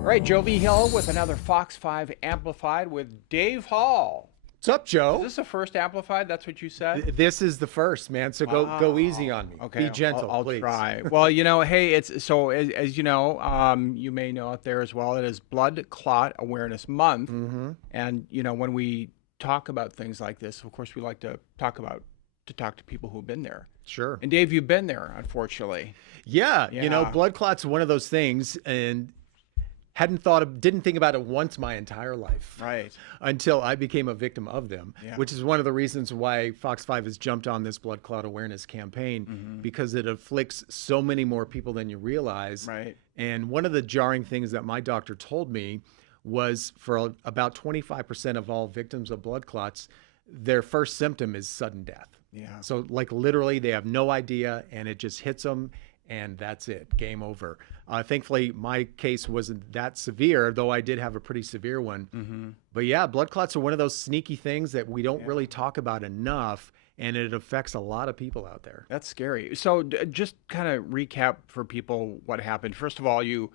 All right, Joe V. Hill with another FOX5 Amplified with Dave Hall. What's up, Is Joe? this the first Amplified? That's what you said? This is the first, man. So go easy on me. Okay, Be gentle, I'll please. try. Well, hey, it's so as you know, you may know out there as well. It is Blood Clot Awareness Month, and when we talk about things like this, of course, we like to talk to people who've been there. Sure. And Dave, you've been there, unfortunately. Yeah, Yeah. blood clots are one of those things, and didn't think about it once my entire life. Right. Until I became a victim of them, Yeah. which is one of the reasons why FOX5 has jumped on this blood clot awareness campaign, because it afflicts so many more people than you realize. Right. And one of the jarring things that my doctor told me was for about 25% of all victims of blood clots, their first symptom is sudden death. Yeah. So like literally they have no idea and it just hits them and that's it, game over. Thankfully, my case wasn't that severe, though I did have a pretty severe one. But yeah, blood clots are one of those sneaky things that we don't really talk about enough, and it affects a lot of people out there. That's scary. So just kind of recap for people what happened. First of all, you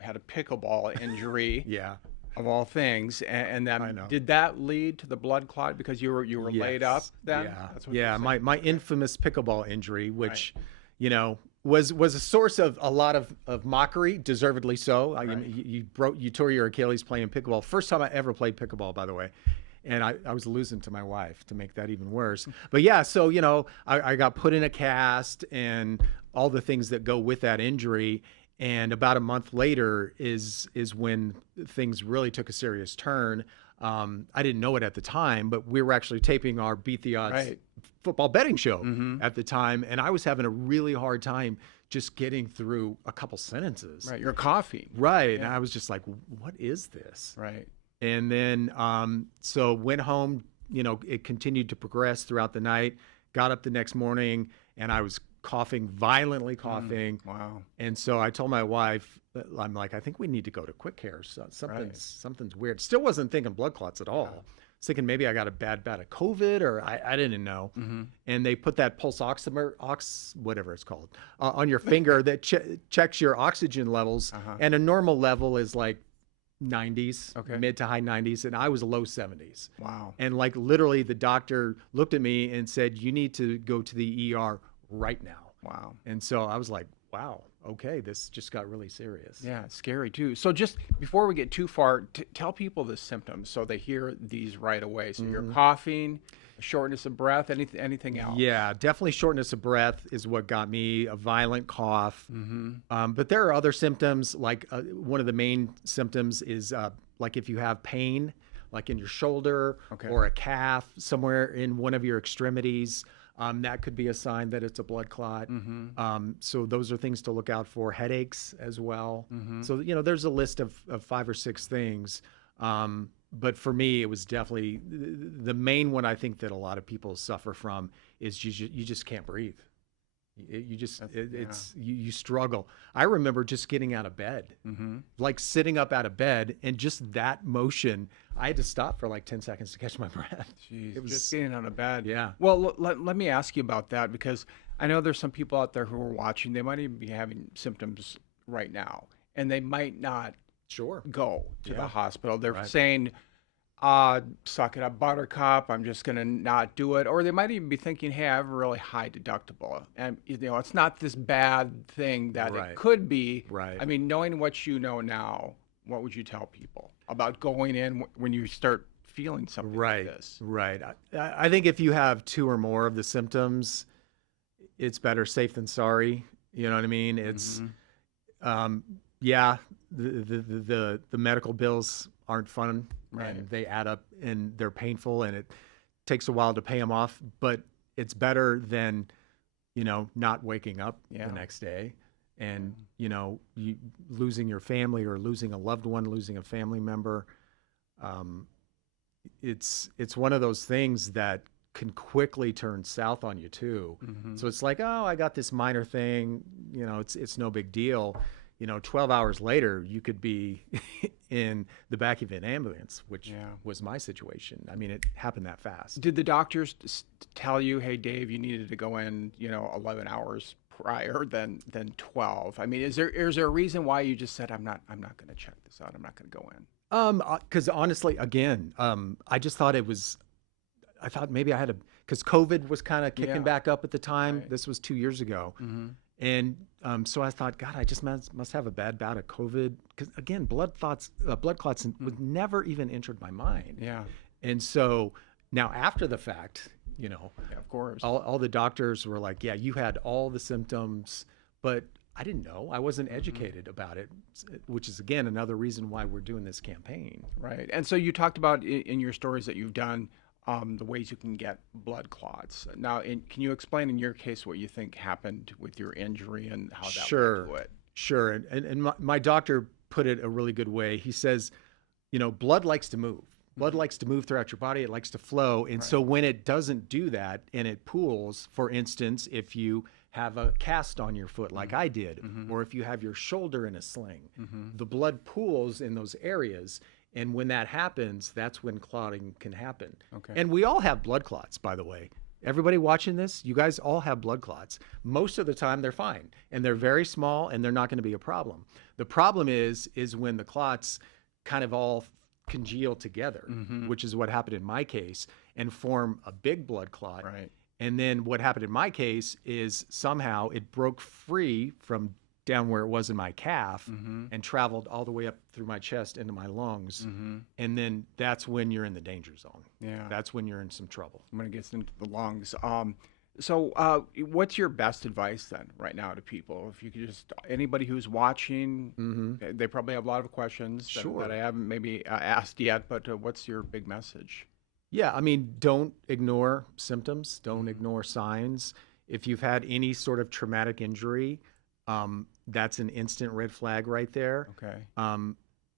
had a pickleball injury. Yeah. Of all things, and I then know. did that lead to the blood clot because you were laid up Yes. then? Yeah, That's what yeah. you're saying. My infamous pickleball injury, which was a source of a lot of mockery, deservedly so. I mean, you tore your Achilles playing pickleball. First time I ever played pickleball, by the way. And I was losing to my wife to make that even worse. But yeah, so I got put in a cast and all the things that go with that injury. And about a month later is when things really took a serious turn. I didn't know it at the time, but we were actually taping our Beat the Odds football betting show at the time. And I was having a really hard time just getting through a couple sentences. Right, you're coughing. Right. Yeah. And I was just like, what is this? Right. And then, so went home, it continued to progress throughout the night, got up the next morning and I was violently coughing. Wow. And so I told my wife, I'm like, I think we need to go to quick care. So something's weird. Still wasn't thinking blood clots at all. I was thinking maybe I got a bad bout of COVID or I didn't know. And they put that pulse oximeter, whatever it's called, on your finger that checks your oxygen levels. And a normal level is like 90s, mid to high 90s, and I was low 70s. Wow. And like literally the doctor looked at me and said, you need to go to the ER right now. Wow. And so I was like, wow, okay, this just got really serious. Yeah, it's scary too. So just before we get too far, tell people the symptoms so they hear these right away. So you're coughing, shortness of breath, anything else? Yeah, definitely shortness of breath is what got me, a violent cough. But there are other symptoms, like one of the main symptoms is like if you have pain, like in your shoulder or a calf, somewhere in one of your extremities. That could be a sign that it's a blood clot. So those are things to look out for. Headaches as well. So, there's a list of 5 or 6 things. But for me, it was definitely the main one I think that a lot of people suffer from is you just can't breathe. You struggle. I remember just getting out of bed, like sitting up out of bed, and just that motion, I had to stop for like 10 seconds to catch my breath. Jeez, it was just getting out of bed. Yeah. Well, let me ask you about that because I know there's some people out there who are watching. They might even be having symptoms right now, and they might not go to the hospital. They're saying, suck it up, buttercup, I'm just going to not do it. Or they might even be thinking, hey, I have a really high deductible. And, it's not this bad thing that it could be. Right. I mean, knowing what you know now, what would you tell people about going in when you start feeling something like this? Right. I think if you have 2 or more of the symptoms, it's better safe than sorry. You know what I mean? It's, the medical bills aren't fun. And they add up and they're painful and it takes a while to pay them off, but it's better than, not waking up the next day and, you losing your family or losing a loved one, losing a family member. It's one of those things that can quickly turn south on you too. So it's like, oh, I got this minor thing, it's no big deal. 12 hours later, you could be in the back of an ambulance, which was my situation. I mean, it happened that fast. Did the doctors tell you, hey, Dave, you needed to go in, 11 hours prior than 12? I mean, is there a reason why you just said I'm not going to check this out. I'm not going to go in? Because honestly, again, I just thought I thought maybe I had because COVID was kind of kicking back up at the time. Right. This was 2 years ago. And so I thought, God, I just must have a bad bout of COVID. Because again, blood clots was never even entered my mind. Yeah. And so now after the fact, Yeah, of course. all the doctors were like, yeah, you had all the symptoms, but I didn't know. I wasn't educated about it, which is, again, another reason why we're doing this campaign. Right. And so you talked about in your stories that you've done the ways you can get blood clots. Now, can you explain in your case what you think happened with your injury and how that led to it? Sure. And my doctor put it a really good way. He says, blood likes to move. Blood likes to move throughout your body. It likes to flow. And so when it doesn't do that and it pools, for instance, if you have a cast on your foot like I did, or if you have your shoulder in a sling, the blood pools in those areas. And when that happens, that's when clotting can happen. Okay. And we all have blood clots, by the way. Everybody watching this, you guys all have blood clots. Most of the time they're fine and they're very small and they're not going to be a problem. The problem is when the clots kind of all congeal together, which is what happened in my case, and form a big blood clot. Right. And then what happened in my case is somehow it broke free from down where it was in my calf and traveled all the way up through my chest into my lungs. And then that's when you're in the danger zone. Yeah. That's when you're in some trouble. When it gets into the lungs. So what's your best advice then right now to people? If you could just, anybody who's watching, they probably have a lot of questions that I haven't maybe asked yet, but what's your big message? Yeah, I mean, don't ignore symptoms. Don't ignore signs. If you've had any sort of traumatic injury, that's an instant red flag right there. Okay.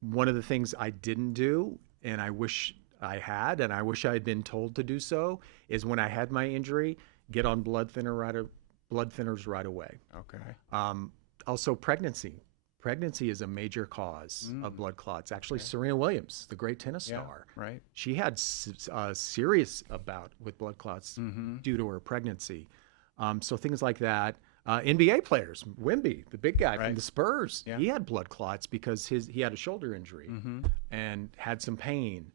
One of the things I didn't do, and I wish I had, and I wish I had been told to do so, is when I had my injury, get on blood thinners right away. Okay. Also, pregnancy. Pregnancy is a major cause of blood clots. Actually, Serena Williams, the great tennis star, right. she had a serious bout with blood clots due to her pregnancy. So things like that. NBA players, Wemby, the big guy from the Spurs, he had blood clots because he had a shoulder injury and had some pain.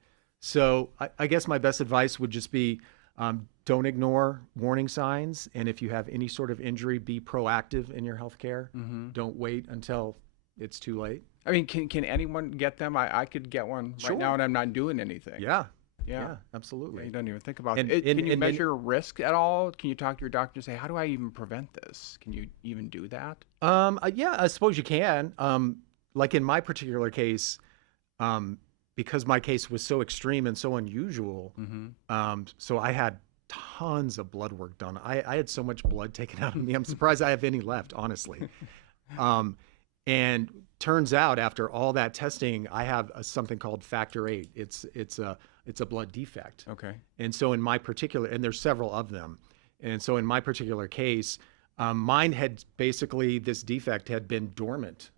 So I guess my best advice would just be don't ignore warning signs. And if you have any sort of injury, be proactive in your healthcare. Don't wait until it's too late. I mean, can anyone get them? I could get one right now and I'm not doing anything. Yeah, absolutely. You don't even think about it. Can you measure risk at all? Can you talk to your doctor and say, how do I even prevent this? Can you even do that? Yeah, I suppose you can. Like in my particular case, because my case was so extreme and so unusual, so I had tons of blood work done. I had so much blood taken out of me. I'm surprised I have any left, honestly. And turns out after all that testing, I have something called factor VIII. It's a blood defect. Okay. And so in my particular, and there's several of them. And so in my particular case, mine had basically, this defect had been dormant.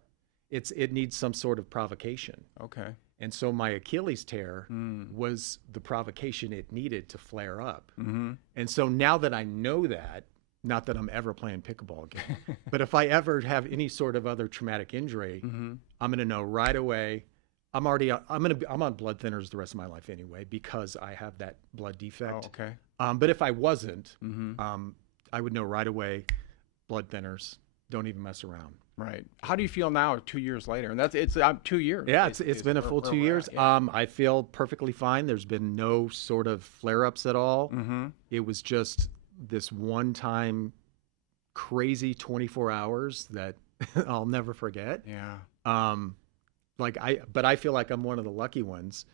It needs some sort of provocation. Okay. And so my Achilles tear was the provocation it needed to flare up. And so now that I know that, not that I'm ever playing pickleball again, but if I ever have any sort of other traumatic injury, I'm going to know right away. I'm on blood thinners the rest of my life anyway because I have that blood defect. Oh, okay. But if I wasn't, I would know right away. Blood thinners, don't even mess around. Right. How do you feel now, 2 years later? And it's 2 years. Yeah, it's been a full 2 years. I feel perfectly fine. There's been no sort of flare-ups at all. It was just this one-time crazy 24 hours that I'll never forget. Yeah. But I feel like I'm one of the lucky ones.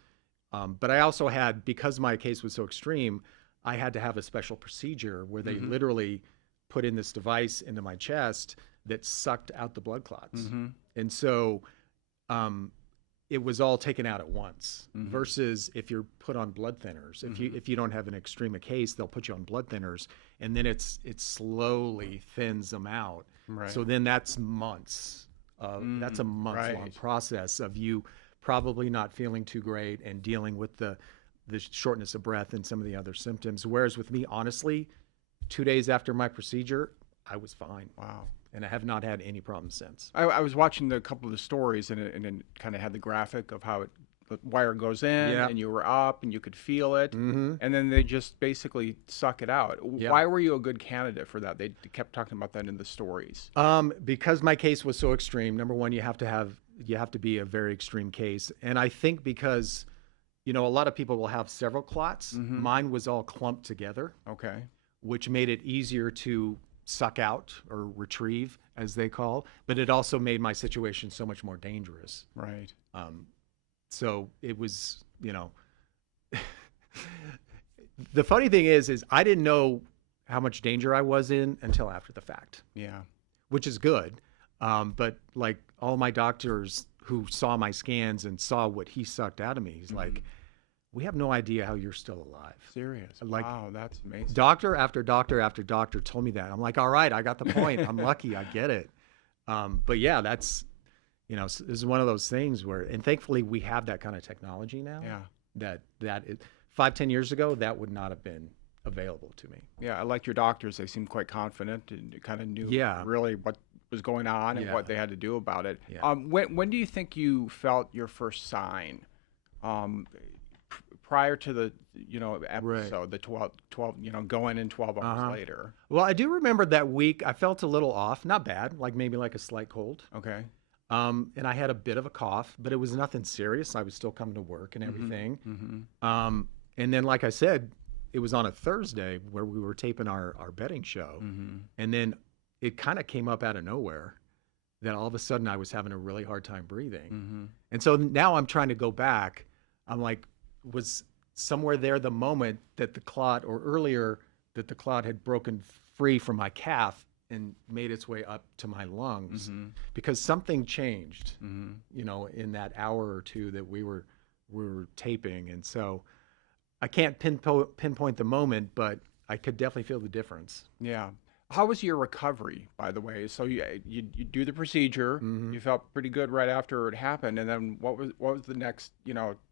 But I also had, because my case was so extreme, I had to have a special procedure where they literally put in this device into my chest that sucked out the blood clots. And so it was all taken out at once versus if you're put on blood thinners. If you don't have an extreme case, they'll put you on blood thinners and then it slowly thins them out. Right. So then that's months. That's a month-long process of you probably not feeling too great and dealing with the shortness of breath and some of the other symptoms. Whereas with me, honestly, 2 days after my procedure, I was fine. Wow. And I have not had any problems since. I was watching a couple of the stories, and it kind of had the graphic of how the wire goes in, and you were up, and you could feel it, and then they just basically suck it out. Why were you a good candidate for that? They kept talking about that in the stories. Because my case was so extreme. Number one, you have to be a very extreme case, and I think because, a lot of people will have several clots. Mine was all clumped together. Okay. Which made it easier to suck out or retrieve, as they call, but it also made my situation so much more dangerous. Right. So it was, the funny thing is I didn't know how much danger I was in until after the fact. Yeah. Which is good. But like all my doctors who saw my scans and saw what he sucked out of me, he's like, we have no idea how you're still alive. Serious. Like, wow, that's amazing. Doctor after doctor after doctor told me that. I'm like, all right, I got the point. I'm lucky. I get it. But yeah, that's, this is one of those things where, and thankfully we have that kind of technology now. Yeah. That 5-10 years ago, that would not have been available to me. Yeah, I like your doctors. They seemed quite confident and kind of knew really what was going on and what they had to do about it. Yeah. When do you think you felt your first sign? Prior to the, episode, the 12, going in 12 hours later. Well, I do remember that week I felt a little off, not bad, like maybe like a slight cold. Okay. And I had a bit of a cough, but it was nothing serious. I was still coming to work and everything. And then, like I said, it was on a Thursday where we were taping our betting show. And then it kind of came up out of nowhere that all of a sudden I was having a really hard time breathing. And so now I'm trying to go back. I'm like, was somewhere there the moment that the clot, or earlier that the clot had broken free from my calf and made its way up to my lungs, because something changed, in that hour or two that we were taping. And so I can't pinpoint the moment, but I could definitely feel the difference. Yeah. How was your recovery, by the way? So you do the procedure, you felt pretty good right after it happened, and then what was the next,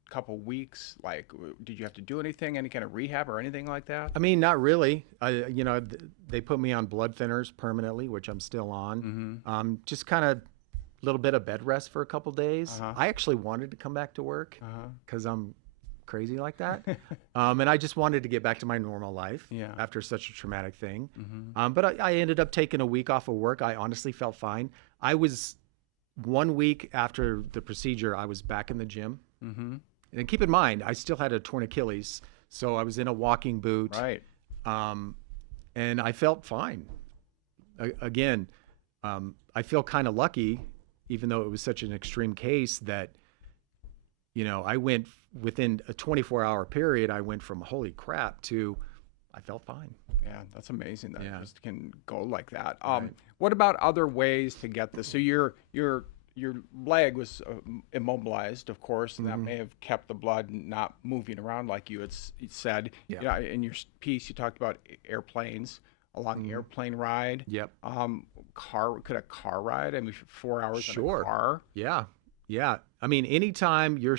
couple weeks like? Did you have to do anything, any kind of rehab or anything like that? I mean, not really. They put me on blood thinners permanently, which I'm still on. Just kind of a little bit of bed rest for a couple days. I actually wanted to come back to work because I'm crazy like that. And I just wanted to get back to my normal life after such a traumatic thing. But I ended up taking a week off of work. I honestly felt fine. I was 1 week after the procedure, I was back in the gym. And keep in mind, I still had a torn Achilles, so I was in a walking boot. Right. And I felt fine. Again, I feel kind of lucky, even though it was such an extreme case, that, I went within a 24-hour period, I went from holy crap to I felt fine. Yeah, that's amazing that it just can go like that. What about other ways to get this? So your leg was immobilized, of course, and that may have kept the blood not moving around like you had said. Yeah. In your piece, you talked about airplanes, a long airplane ride. Yep. Could a car ride? I mean, 4 hours in a car. Yeah. Yeah. I mean, anytime you're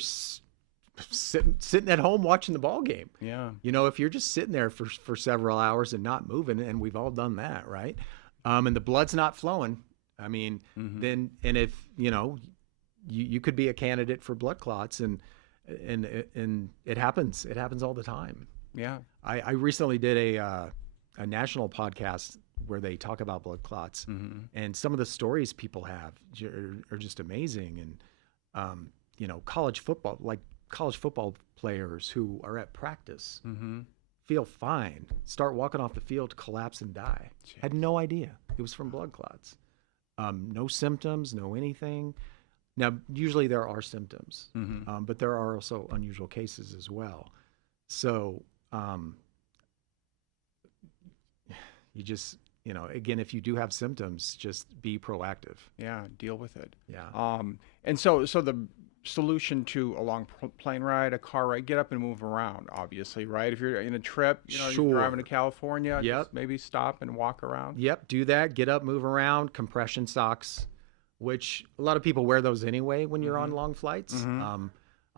sitting at home watching the ball game. Yeah. If you're just sitting there for several hours and not moving, and we've all done that, right? And the blood's not flowing. I mean, then, and if, you could be a candidate for blood clots, and it happens. It happens all the time. Yeah. I recently did a national podcast where they talk about blood clots, and some of the stories people have are just amazing. And, college football players who are at practice feel fine, start walking off the field, collapse and die. Jeez. Had no idea it was from blood clots. No symptoms, no anything. Now, usually there are symptoms, but there are also unusual cases as well. So you just, again, if you do have symptoms, just be proactive. Yeah, deal with it. Yeah. And so the solution to a long plane ride, a car ride, get up and move around, obviously, right? If you're in a trip, you're driving to California, just maybe stop and walk around. Yep, do that. Get up, move around. Compression socks, which a lot of people wear those anyway when you're on long flights.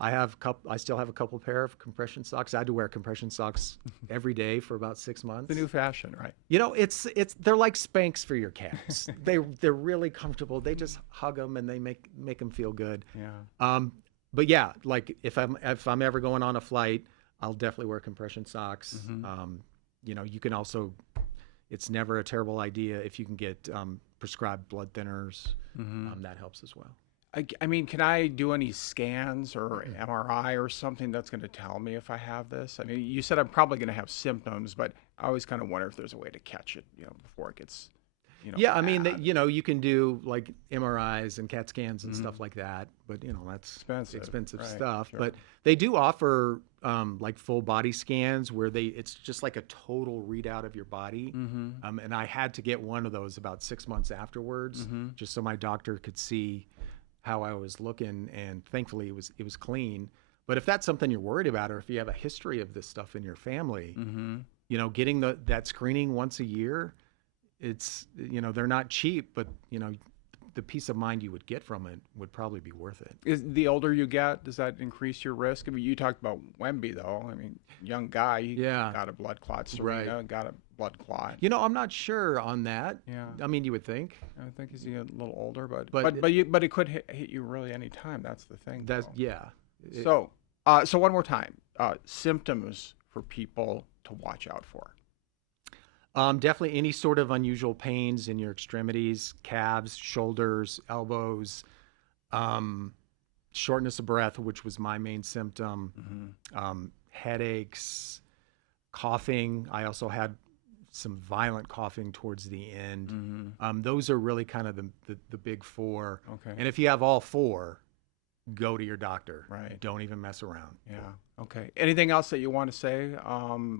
I still have a couple pair of compression socks. I had to wear compression socks every day for about 6 months. The new fashion, right? You know, they're like Spanx for your calves. They're really comfortable. They just hug them and they make them feel good. Yeah. But yeah, like if I'm ever going on a flight, I'll definitely wear compression socks. You know, you can also, it's never a terrible idea if you can get prescribed blood thinners. That helps as well. I mean, can I do any scans or MRI or something that's going to tell me if I have this? I mean, you said I'm probably going to have symptoms, but I always kind of wonder if there's a way to catch it, you know, before it gets, you know, yeah, bad. I mean, you know, you can do like MRIs and CAT scans and stuff like that, but you know, that's expensive right, stuff. sure. But they do offer like full body scans where it's just like a total readout of your body. And I had to get one of those about 6 months afterwards, just so my doctor could see how I was looking, and thankfully it was clean. But if that's something you're worried about, or if you have a history of this stuff in your family, you know, getting that screening once a year, it's, you know, they're not cheap, but you know, the peace of mind you would get from it would probably be worth it. Is the older you get, does that increase your risk? I mean, you talked about Wemby though. I mean, young guy, he got a blood clot. Serena got a blood clot. You know, I'm not sure on that. Yeah. I mean, you would think. I think he's a little older, but it could hit you really any time. That's the thing. So one more time, symptoms for people to watch out for. Definitely any sort of unusual pains in your extremities, calves, shoulders, elbows, shortness of breath, which was my main symptom, headaches, coughing. I also had some violent coughing towards the end. Those are really kind of the big four. Okay. And if you have all four, go to your doctor. Right. Don't even mess around. Yeah. Okay. Anything else that you want to say?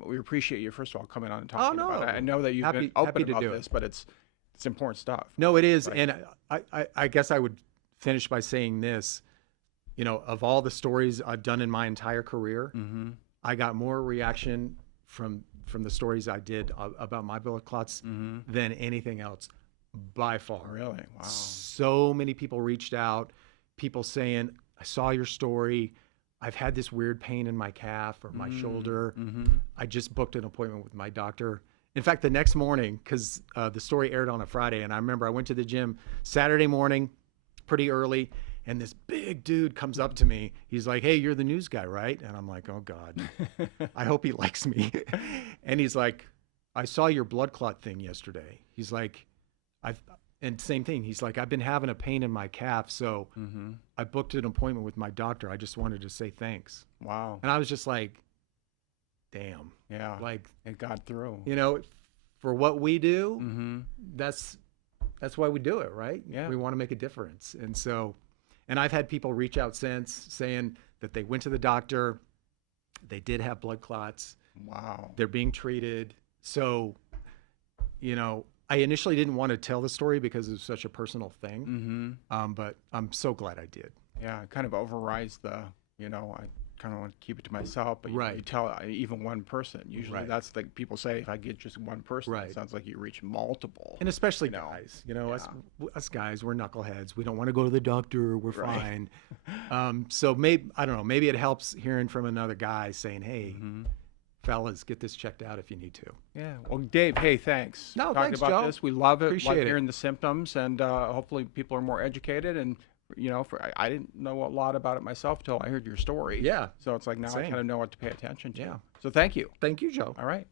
We appreciate you, first of all, coming on and talking about it. I know that you've been open about this, but it's important stuff. No, it is. Right. And I guess I would finish by saying this. You know, of all the stories I've done in my entire career, I got more reaction from the stories I did about my blood clots than anything else, by far. Really? Wow. So many people reached out. People saying, I saw your story. I've had this weird pain in my calf or my shoulder. I just booked an appointment with my doctor. In fact, the next morning, because the story aired on a Friday, and I remember I went to the gym Saturday morning pretty early, and this big dude comes up to me. He's like, hey, you're the news guy, right? And I'm like, oh, God, I hope he likes me. And he's like, I saw your blood clot thing yesterday. He's like, and same thing. He's like, I've been having a pain in my calf, so I booked an appointment with my doctor. I just wanted to say thanks. Wow. And I was just like, damn. Yeah. Like, it got through. You know, for what we do, that's why we do it, right? Yeah. We want to make a difference. And so, and I've had people reach out since saying that they went to the doctor, they did have blood clots. Wow. They're being treated. So, you know, I initially didn't want to tell the story because it was such a personal thing, but I'm so glad I did. Yeah, it kind of overrides I kind of want to keep it to myself, but you tell even one person. Usually that's like people say, if I get just one person, it sounds like you reach multiple. And especially guys, us guys, we're knuckleheads. We don't want to go to the doctor. We're fine. So maybe, I don't know, maybe it helps hearing from another guy saying, hey, fellas, get this checked out if you need to. Yeah. Well, Dave, hey, thanks. No, talking thanks, about Joe. this. We love it. Appreciate Love hearing the symptoms, and hopefully people are more educated. And you know, I didn't know a lot about it myself until I heard your story. Yeah. So it's like now I kind of know what to pay attention to. Yeah. So thank you. Thank you, Joe. All right.